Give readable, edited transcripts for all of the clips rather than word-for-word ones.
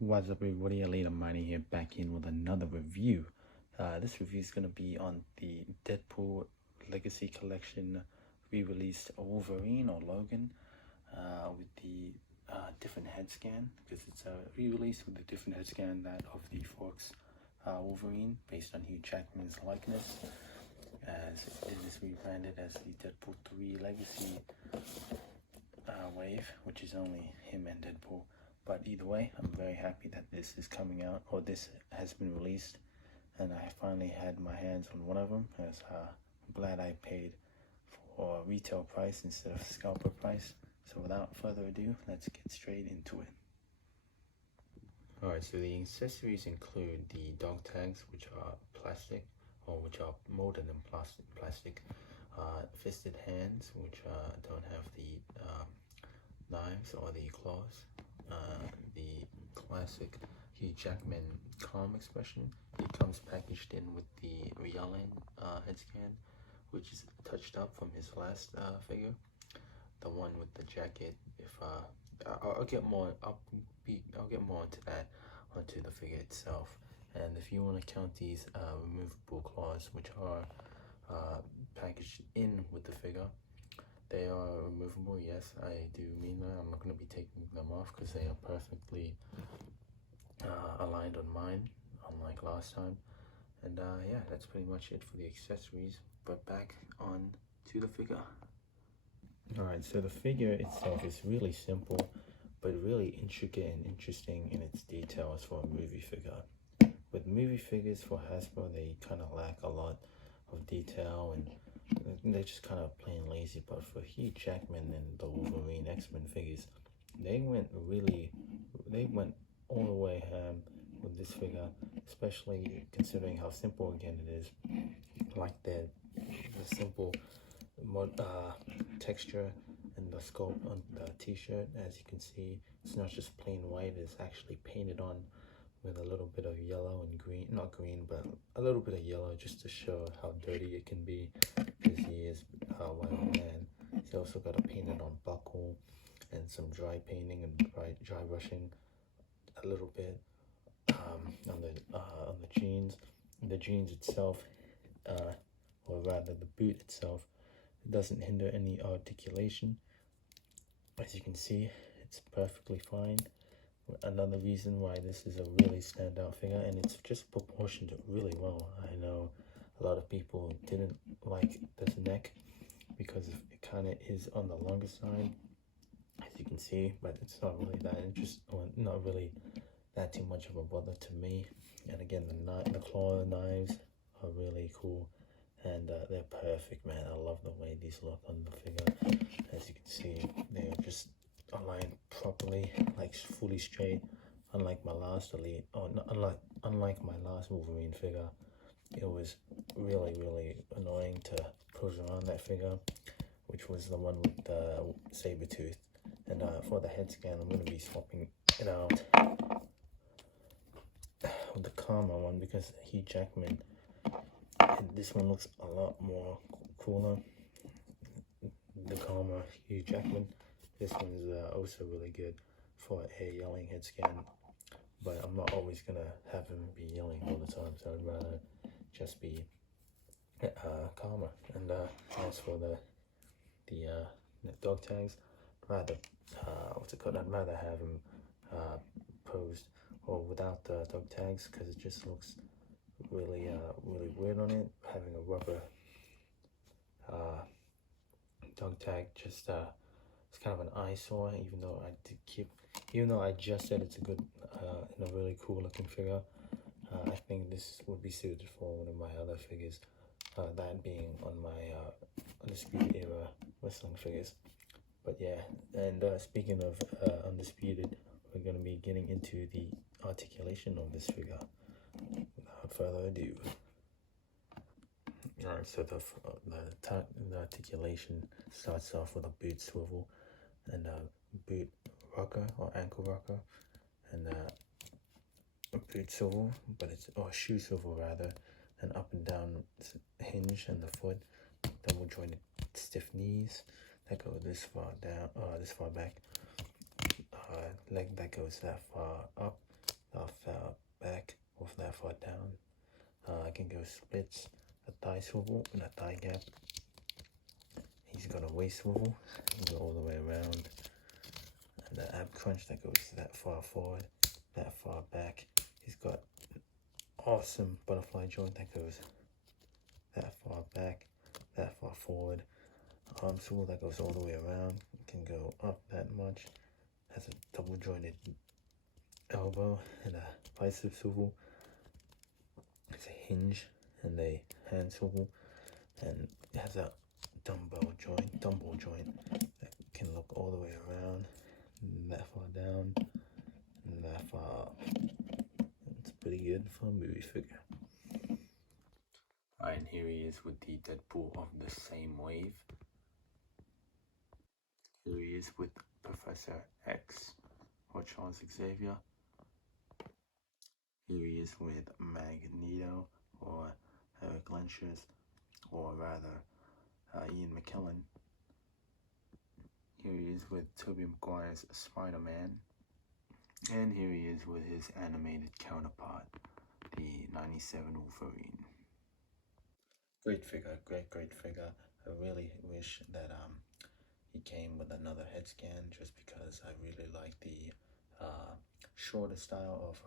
What's up, everybody? Elite Mighty here, back in with another review. This review is going to be on the Deadpool Legacy Collection re-released Wolverine or Logan with the different head scan, because it's a re-release with a different head scan that of the Fox Wolverine based on Hugh Jackman's likeness, as it is rebranded as the Deadpool 3 Legacy wave, which is only him and Deadpool. But either way, I'm very happy that this is coming out, or this has been released, and I finally had my hands on one of them. As I'm glad I paid for retail price instead of scalper price. So without further ado, let's get straight into it. Alright, so the accessories include the dog tags, which are plastic, or which are molded in plastic, fisted hands, which don't have the knives or the claws, the classic Hugh Jackman calm expression. It comes packaged in with the Rielen head scan, which is touched up from his last figure, the one with the jacket. If I'll get more into that onto the figure itself. And if you want to count these removable claws, which are packaged in with the figure, they are removable. Yes, I do mean that. I'm not going to be taking them off because they are perfectly aligned on mine, unlike last time. And yeah, that's pretty much it for the accessories. But back on to the figure. Alright, so the figure itself is really simple, but really intricate and interesting in its details for a movie figure. With movie figures for Hasbro, they kind of lack a lot of detail and they're just kind of plain lazy. But for Hugh Jackman and the Wolverine X-Men figures, they went all the way ham with this figure, especially considering how simple again it is. Like the simple texture and the sculpt on the t-shirt. As you can see, it's not just plain white, it's actually painted on with a little bit of yellow and green, not green, but a little bit of yellow, just to show how dirty it can be, because he is a white man. He's also got a painted on buckle and some dry painting and dry brushing a little bit on the jeans. The jeans itself, or rather the boot itself, it doesn't hinder any articulation. As you can see, it's perfectly fine. Another reason why this is a really standout figure, and it's just proportioned really well. I know a lot of people didn't like this neck because it kind of is on the longer side, as you can see, but it's not really that not really that too much of a bother to me. And again, the claw knives are really cool, and they're perfect, man. I love the way these look on the figure. As you can see, they are just aligned properly, like fully straight. Unlike my last Elite, or not, unlike my last Wolverine figure, it was really annoying to pose around that figure, which was the one with the saber tooth. And for the head scan, I'm going to be swapping it out with the calmer one, because Hugh Jackman, this one looks a lot more cooler. The calmer Hugh Jackman. This one's also really good for a yelling head scan, but I'm not always gonna have him be yelling all the time, so I'd rather just be calmer. And as for the dog tags, rather I'd rather have him posed or without the dog tags, because it just looks really weird on it. Having a rubber dog tag just it's kind of an eyesore, even though I just said it's a good and a really cool looking figure. I think this would be suited for one of my other figures, that being on my Undisputed Era wrestling figures. But yeah, and speaking of Undisputed, we're going to be getting into the articulation of this figure. Without further ado. Alright, so the articulation starts off with a boot swivel and a boot rocker or ankle rocker, and a boot swivel, or shoe swivel rather, and up and down hinge and the foot, double jointed stiff knees that go this far down, this far back, leg that goes that far up, far back or that far down. I can go splits, a thigh swivel, and a thigh gap. He's got a waist swivel, go all the way around, and the ab crunch that goes that far forward, that far back. He's got an awesome butterfly joint that goes that far back, that far forward. Arm swivel that goes all the way around. It can go up that much. Has a double jointed elbow and a bicep swivel. It's a hinge and a hand swivel, and it has a dumbbell joint that can look all the way around, that far down, and that far up. It's pretty good for a movie figure. Alright, and here he is with the Deadpool of the same wave. Here he is with Professor X or Charles Xavier. Here he is with Magneto or Eric Lynch's, or rather Ian McKellen. Here he is with Tobey Maguire's Spider-Man. And here he is with his animated counterpart, the 97 Wolverine. Great figure, great figure. I really wish that he came with another head scan, just because I really like the shorter style of,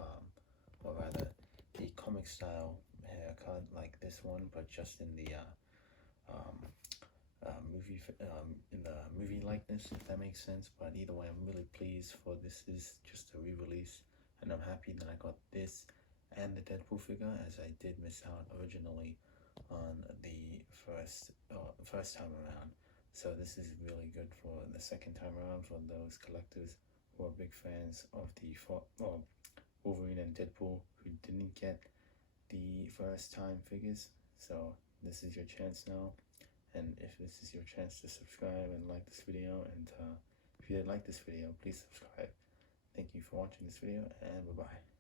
or rather the comic style haircut like this one, but just in the movie likeness, if that makes sense. But either way, I'm really pleased for this. Is just a re-release, and I'm happy that I got this and the Deadpool figure, as I did miss out originally on the first time around. So this is really good for the second time around for those collectors who are big fans of the Wolverine and Deadpool who didn't get the first time figures. So this is your chance now, and if this is your chance to subscribe and like this video, and if you did like this video, please subscribe. Thank you for watching this video, and bye bye.